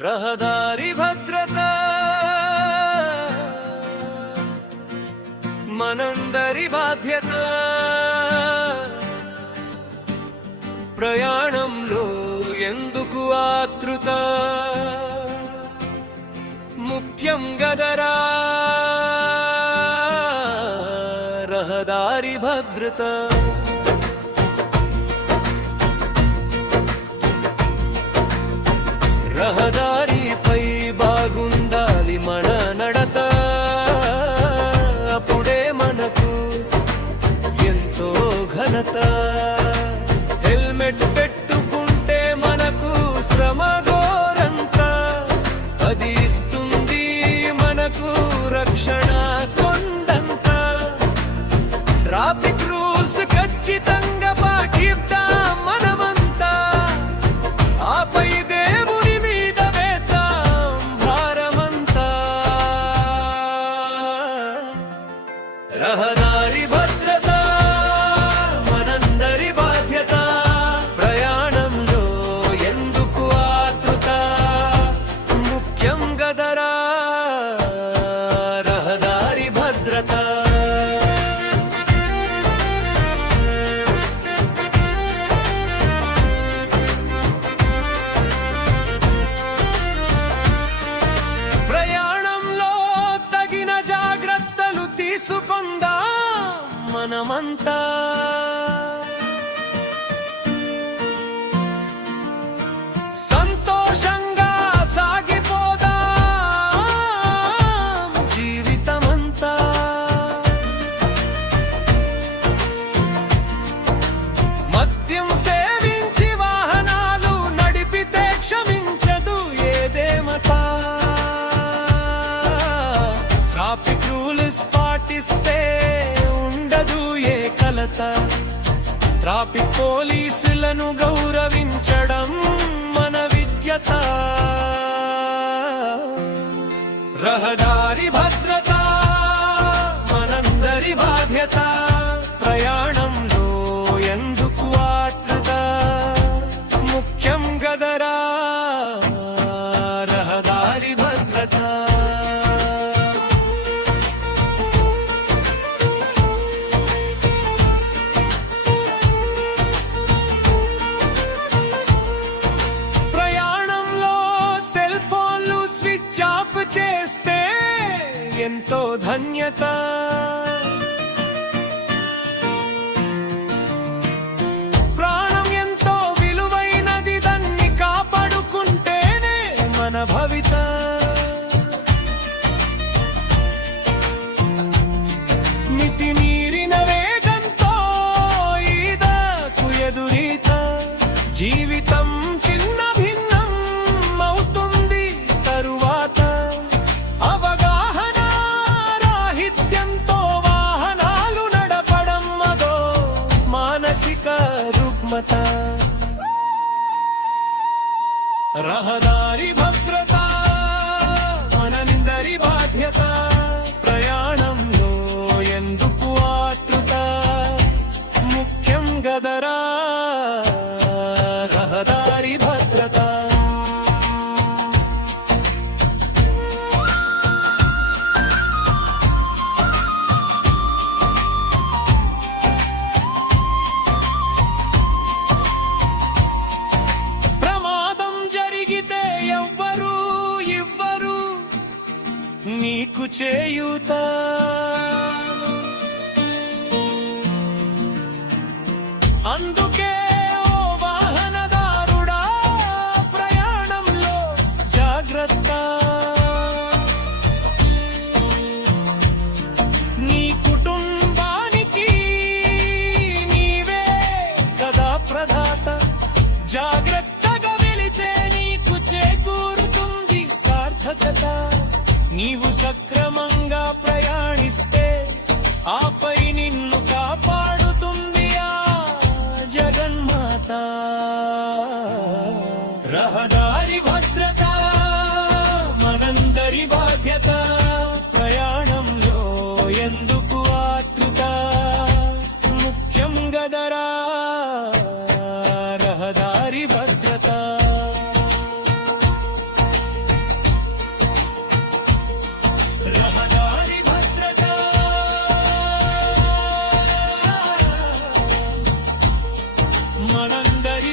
రహదారి భద్రత మనందరి బాధ్యత. ప్రయాణంలో ఎందుకు ఆతృత ముఖ్యం గదరా. రహదారి భద్రత రహదారిపై బాగుండాలి మన నడత. అప్పుడే మనకు ఎంతో ఘనత. హెల్మెట్ పెట్టుకుంటే మనకు శ్రమ ఘోరంత. అది ఇస్తుంది మనకు రక్షణ కొండంత. ట్రాఫిక్ రూల్స్ ఖచ్చితంగా పాటిద్దాం మనమంతా. ఆపై రహదారి భద్రత మనందరి బాధ్యత. ప్రయాణంలో ఎందుకు ఆతృత ముఖ్యం గదరా. రహదారి భద్రత ప్రయాణంలో తగిన జాగ్రత్తలు తీసుకుందా మనమంతా. సంతోషంగా సాగిపోదా జీవితమంతా. మద్యం సేవించి వాహనాలు నడిపితే క్షమించదు ఏ దేవత. ట్రాఫిక్ రూల్స్ పాటిస్తే ఉండదు ఏ కలత. ట్రాఫిక్ పోలీసులను గౌరవించడం మన విద్యత. రహదారి భద్రత మనందరి బాధ్యత. ప్రయాణంలో ఎందుకు ఆతృత ముఖ్యం గదరా. రహదారి భద్రత చేస్తే ఎంతో ధన్యత. ప్రాణం ఎంతో విలువైనది. దాన్ని కాపాడుకుంటేనే మన భవిత. మితి మీరిన వేగంతో ఈదకు ఎదురీత. జీవితం చిన్న భిన్నం అవుతుంది తరువాత. అవగాహన రాహిత్యంతో వాహనాలు నడపడం అదో మానసిక రుగ్మత. రహదారి భద్రత మనందరి బాధ్యత. ప్రయాణంలో ఎందుకు ఆతృత ముఖ్యం గదరా. రహదారి భద్రత నీకు చేయూత. అందుకే ఓ వాహనదారుడా ప్రయాణంలో జాగ్రత్త. నీ కుటుంబానికి నీవే కదా ప్రదాత. జాగ్రత్తగా వెళితే నీకు చేకూరుతుంది సార్థకత. నీవు సక్రమంగా ప్రయాణిస్తే ఆపై నిన్ను కాపాడుతుంది ఆ జగన్మాత. రహదారి భద్రత మనందరి బాధ్యత. ప్రయాణంలో ఎందుకు ఆతృత ముఖ్యం గదరా. రహదారి భద్రత మనందరి